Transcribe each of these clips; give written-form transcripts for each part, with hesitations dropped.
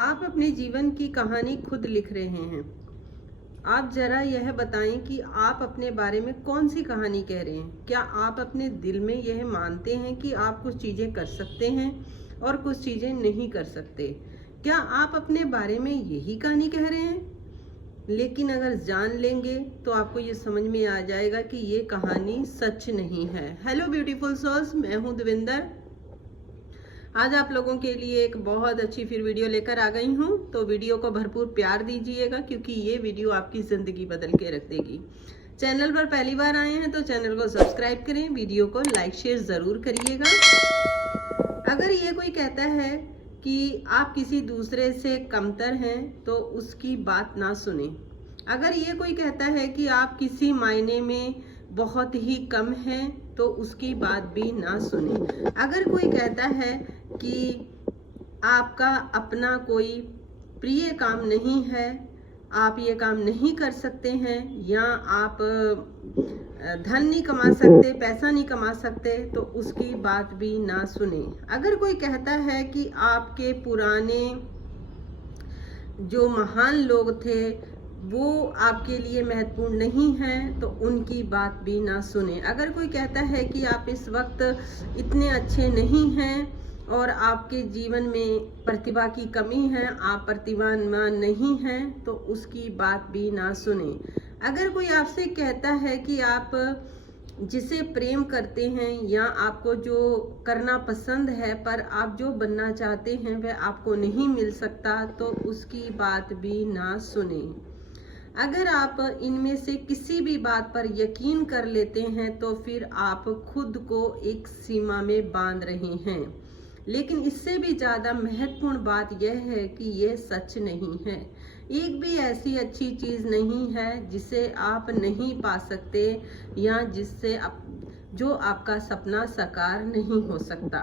आप अपने जीवन की कहानी खुद लिख रहे हैं। आप जरा यह बताएं कि आप अपने बारे में कौन सी कहानी कह रहे हैं। क्या आप अपने दिल में यह मानते हैं कि आप कुछ चीज़ें कर सकते हैं और कुछ चीज़ें नहीं कर सकते? क्या आप अपने बारे में यही कहानी कह रहे हैं? लेकिन अगर जान लेंगे तो आपको ये समझ में आ जाएगा कि ये कहानी सच नहीं है। हेलो ब्यूटीफुल सोल्स, मैं हूँ देविंदर। आज आप लोगों के लिए एक बहुत अच्छी फिर वीडियो लेकर आ गई हूँ। तो वीडियो को भरपूर प्यार दीजिएगा क्योंकि ये वीडियो आपकी ज़िंदगी बदल के रख देगी। चैनल पर पहली बार आए हैं तो चैनल को सब्सक्राइब करें, वीडियो को लाइक शेयर ज़रूर करिएगा। अगर ये कोई कहता है कि आप किसी दूसरे से कमतर हैं तो उसकी बात ना सुने। अगर ये कोई कहता है कि आप किसी मायने में बहुत ही कम हैं तो उसकी बात भी ना सुने। अगर कोई कहता है कि आपका अपना कोई प्रिय काम नहीं है, आप ये काम नहीं कर सकते हैं, या आप धन नहीं कमा सकते, पैसा नहीं कमा सकते, तो उसकी बात भी ना सुने। अगर कोई कहता है कि आपके पुराने जो महान लोग थे वो आपके लिए महत्वपूर्ण नहीं हैं तो उनकी बात भी ना सुने। अगर कोई कहता है कि आप इस वक्त इतने अच्छे नहीं हैं और आपके जीवन में प्रतिभा की कमी है, आप प्रतिभावान नहीं हैं, तो उसकी बात भी ना सुने। अगर कोई आपसे कहता है कि आप जिसे प्रेम करते हैं या आपको जो करना पसंद है पर आप जो बनना चाहते हैं वह आपको नहीं मिल सकता, तो उसकी बात भी ना सुने। अगर आप इनमें से किसी भी बात पर यकीन कर लेते हैं तो फिर आप खुद को एक सीमा में बांध रहे हैं। लेकिन इससे भी ज़्यादा महत्वपूर्ण बात यह है कि यह सच नहीं है। एक भी ऐसी अच्छी चीज़ नहीं है जिसे आप नहीं पा सकते या जिससे जो आपका सपना साकार नहीं हो सकता।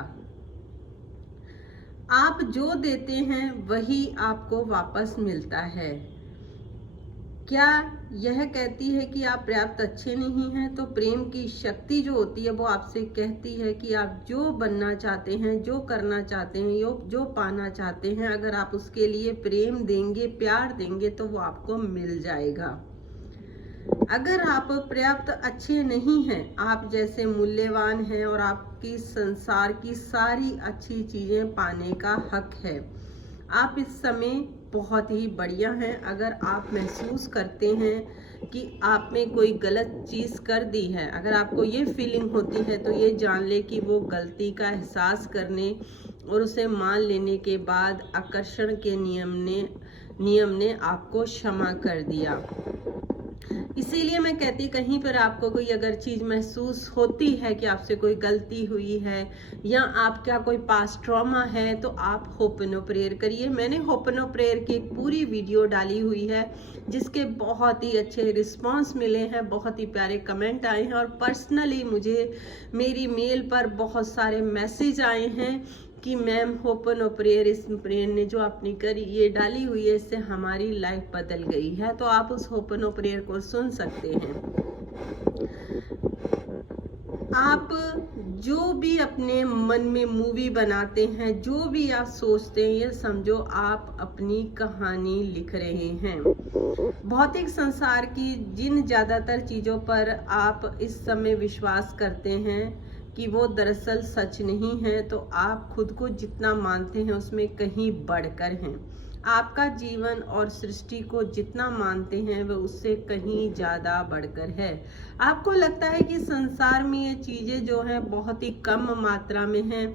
आप जो देते हैं वही आपको वापस मिलता है। क्या यह कहती है कि आप पर्याप्त अच्छे नहीं हैं? तो प्रेम की शक्ति जो होती है वो आपसे कहती है कि आप जो बनना चाहते हैं, जो करना चाहते हैं, जो पाना चाहते हैं, अगर आप उसके लिए प्रेम देंगे, प्यार देंगे तो वो आपको मिल जाएगा। अगर आप पर्याप्त अच्छे नहीं हैं, आप जैसे मूल्यवान हैं और आपकी संसार की सारी अच्छी चीज़ें पाने का हक है। आप इस समय बहुत ही बढ़िया हैं। अगर आप महसूस करते हैं कि आप में कोई गलत चीज़ कर दी है, अगर आपको ये फीलिंग होती है तो ये जान ले कि वो गलती का एहसास करने और उसे मान लेने के बाद आकर्षण के नियम ने आपको क्षमा कर दिया। इसीलिए मैं कहती, कहीं पर आपको कोई अगर चीज़ महसूस होती है कि आपसे कोई गलती हुई है या आपका कोई पास्ट ट्रॉमा है तो आप होपनो प्रेयर करिए। मैंने होपनो प्रेयर की एक पूरी वीडियो डाली हुई है जिसके बहुत ही अच्छे रिस्पांस मिले हैं, बहुत ही प्यारे कमेंट आए हैं और पर्सनली मुझे मेरी मेल पर बहुत सारे मैसेज आए हैं कि मैम होपनो प्रेयर, इस प्रेयर ने जो आपने करी ये डाली हुई है इससे हमारी लाइफ बदल गई है। तो आप उस होपनो प्रेयर को सुन सकते हैं। आप जो भी अपने मन में मूवी बनाते हैं, जो भी आप सोचते हैं, ये समझो आप अपनी कहानी लिख रहे हैं। भौतिक संसार की जिन ज़्यादातर चीज़ों पर आप इस समय विश्वास करते हैं कि वो दरअसल सच नहीं है, तो आप खुद को जितना मानते हैं उसमें कहीं बढ़कर हैं। आपका जीवन और सृष्टि को जितना मानते हैं वह उससे कहीं ज़्यादा बढ़कर है। आपको लगता है कि संसार में ये चीज़ें जो हैं बहुत ही कम मात्रा में हैं।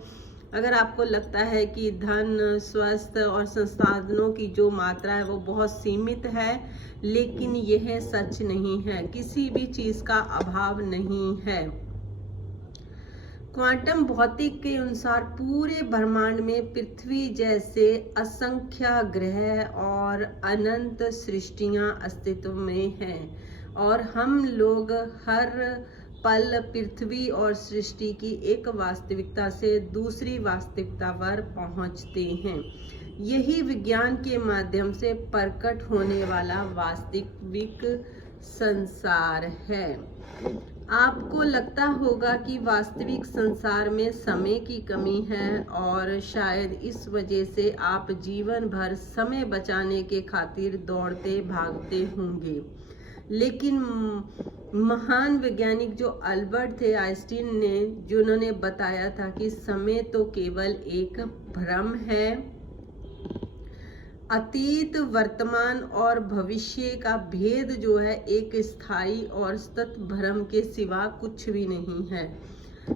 अगर आपको लगता है कि धन, स्वास्थ्य और संसाधनों की जो मात्रा है वो बहुत सीमित है, लेकिन यह सच नहीं है। किसी भी चीज़ का अभाव नहीं है। क्वांटम भौतिक के अनुसार पूरे ब्रह्मांड में पृथ्वी जैसे असंख्य ग्रह और अनंत सृष्टियां अस्तित्व में हैं और हम लोग हर पल पृथ्वी और सृष्टि की एक वास्तविकता से दूसरी वास्तविकता पर पहुंचते हैं। यही विज्ञान के माध्यम से प्रकट होने वाला वास्तविक संसार है। आपको लगता होगा कि वास्तविक संसार में समय की कमी है और शायद इस वजह से आप जीवन भर समय बचाने के खातिर दौड़ते भागते होंगे। लेकिन महान वैज्ञानिक जो अल्बर्ट थे आइंस्टीन ने, जिन्होंने बताया था कि समय तो केवल एक भ्रम है, अतीत, वर्तमान और भविष्य का भेद जो है एक स्थायी और सतत भ्रम के सिवा कुछ भी नहीं है।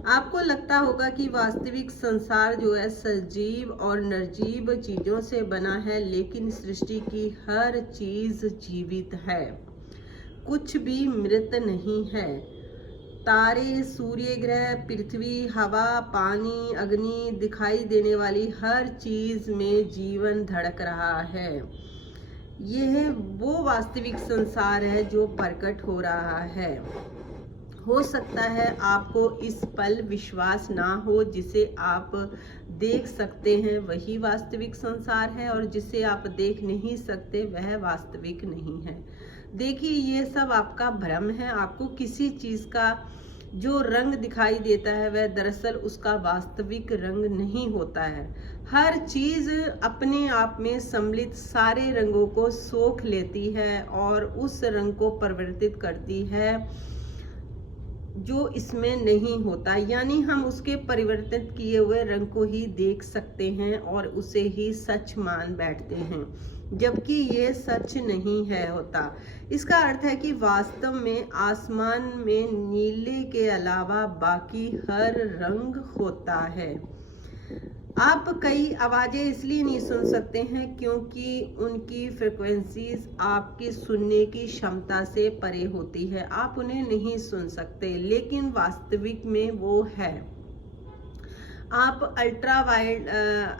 आपको लगता होगा कि वास्तविक संसार जो है सजीव और निर्जीव चीजों से बना है, लेकिन सृष्टि की हर चीज जीवित है, कुछ भी मृत नहीं है। तारे, सूर्य ग्रह, पृथ्वी, हवा, पानी, अग्नि, दिखाई देने वाली हर चीज में जीवन धड़क रहा है। यह वो वास्तविक संसार है जो प्रकट हो रहा है। हो सकता है आपको इस पल विश्वास ना हो, जिसे आप देख सकते हैं वही वास्तविक संसार है, और जिसे आप देख नहीं सकते वह वास्तविक नहीं है। देखिए, ये सब आपका भ्रम है। आपको किसी चीज का जो रंग दिखाई देता है वह दरअसल उसका वास्तविक रंग नहीं होता है। हर चीज अपने आप में सम्मिलित सारे रंगों को सोख लेती है और उस रंग को परिवर्तित करती है जो इसमें नहीं होता, यानी हम उसके परिवर्तित किए हुए रंग को ही देख सकते हैं और उसे ही सच मान बैठते हैं, जबकि ये सच नहीं है होता। इसका अर्थ है कि वास्तव में आसमान में नीले के अलावा बाकी हर रंग होता है। आप कई आवाजें इसलिए नहीं सुन सकते हैं क्योंकि उनकी फ्रिक्वेंसीज आपकी सुनने की क्षमता से परे होती है। आप उन्हें नहीं सुन सकते, लेकिन वास्तविक में वो है। आप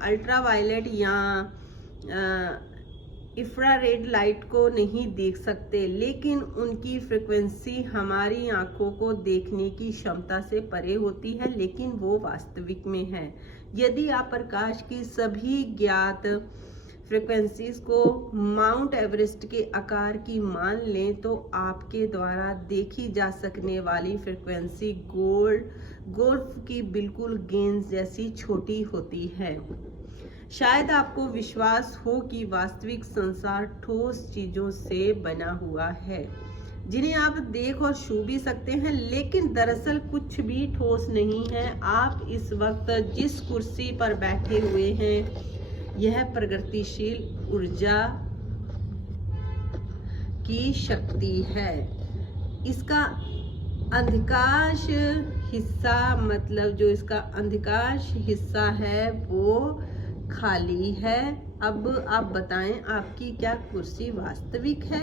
अल्ट्रावायलेट या इंफ्रारेड लाइट को नहीं देख सकते, लेकिन उनकी फ्रिक्वेंसी हमारी आंखों को देखने की क्षमता से परे होती है, लेकिन वो वास्तविक में है। यदि आप प्रकाश की सभी ज्ञात फ्रिक्वेंसीज को माउंट एवरेस्ट के आकार की मान लें, तो आपके द्वारा देखी जा सकने वाली फ्रिक्वेंसी गोल्फ की बिल्कुल गेंद जैसी छोटी होती है। शायद आपको विश्वास हो कि वास्तविक संसार ठोस चीजों से बना हुआ है, जिन्हें आप देख और छू भी सकते हैं, लेकिन दरअसल कुछ भी ठोस नहीं है। आप इस वक्त जिस कुर्सी पर बैठे हुए हैं, यह प्रगतिशील ऊर्जा की शक्ति है। इसका अधिकांश हिस्सा, मतलब जो इसका अधिकांश हिस्सा है वो खाली है। अब आप बताएं, आपकी क्या कुर्सी वास्तविक है?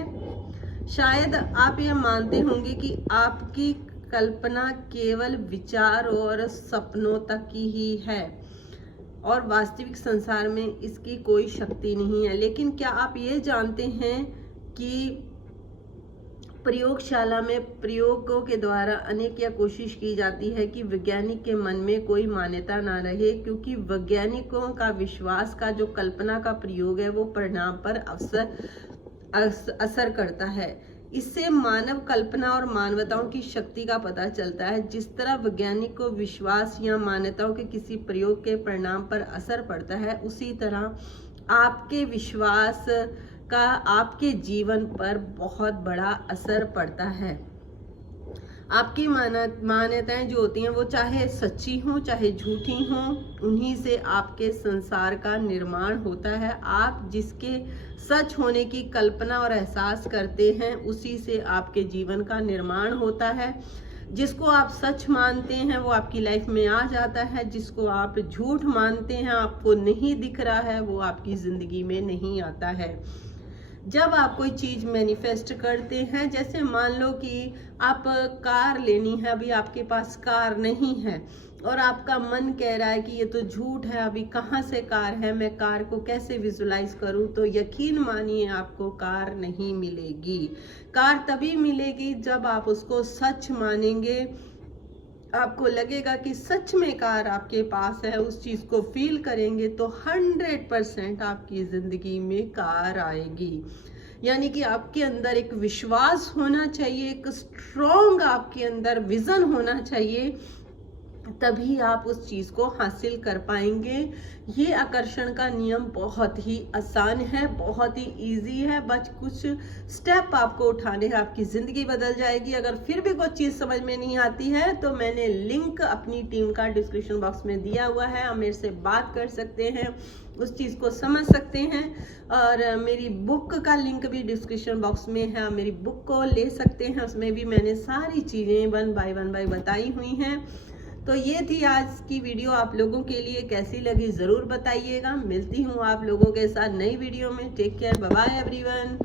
शायद आप यह मानते होंगे कि आपकी कल्पना केवल विचार और सपनों तक की ही है और वास्तविक संसार में इसकी कोई शक्ति नहीं है। लेकिन क्या आप ये जानते हैं कि प्रयोगशाला में प्रयोगों के द्वारा अनेक यह कोशिश की जाती है कि वैज्ञानिक के मन में कोई मान्यता ना रहे, क्योंकि वैज्ञानिकों का विश्वास का जो कल्पना का प्रयोग है वो परिणाम पर असर करता है। इससे मानव कल्पना और मानवताओं की शक्ति का पता चलता है। जिस तरह वैज्ञानिक को विश्वास या मान्यताओं के किसी प्रयोग के परिणाम पर असर पड़ता है, उसी तरह आपके विश्वास का आपके जीवन पर बहुत बड़ा असर पड़ता है। आपकी मान्यताएं जो होती हैं वो चाहे सच्ची हों चाहे झूठी हों, उन्हीं से आपके संसार का निर्माण होता है। आप जिसके सच होने की कल्पना और एहसास करते हैं, उसी से आपके जीवन का निर्माण होता है। जिसको आप सच मानते हैं वो आपकी लाइफ में आ जाता है, जिसको आप झूठ मानते हैं, आपको नहीं दिख रहा है, वो आपकी जिंदगी में नहीं आता है। जब आप कोई चीज मैनिफेस्ट करते हैं, जैसे मान लो कि आप कार लेनी है, अभी आपके पास कार नहीं है और आपका मन कह रहा है कि ये तो झूठ है, अभी कहाँ से कार है, मैं कार को कैसे विजुलाइज करूं, तो यकीन मानिए आपको कार नहीं मिलेगी। कार तभी मिलेगी जब आप उसको सच मानेंगे। आपको लगेगा कि सच में कार आपके पास है, उस चीज को फील करेंगे तो 100% आपकी जिंदगी में कार आएगी। यानी कि आपके अंदर एक विश्वास होना चाहिए, एक स्ट्रॉन्ग आपके अंदर विजन होना चाहिए, तभी आप उस चीज को हासिल कर पाएंगे। ये आकर्षण का नियम बहुत ही आसान है, बहुत ही इजी है, बस कुछ स्टेप आपको उठाने हैं, आपकी जिंदगी बदल जाएगी। अगर फिर भी कोई चीज समझ में नहीं आती है तो मैंने लिंक अपनी टीम का डिस्क्रिप्शन बॉक्स में दिया हुआ है, आप मेरे से बात कर सकते हैं, उस चीज को समझ सकते हैं। और मेरी बुक का लिंक भी डिस्क्रिप्शन बॉक्स में है, आप मेरी बुक को ले सकते हैं, उसमें भी मैंने सारी चीजें वन बाय बताई हुई हैं। तो ये थी आज की वीडियो, आप लोगों के लिए कैसी लगी ज़रूर बताइएगा। मिलती हूँ आप लोगों के साथ नई वीडियो में। Take care, bye bye everyone.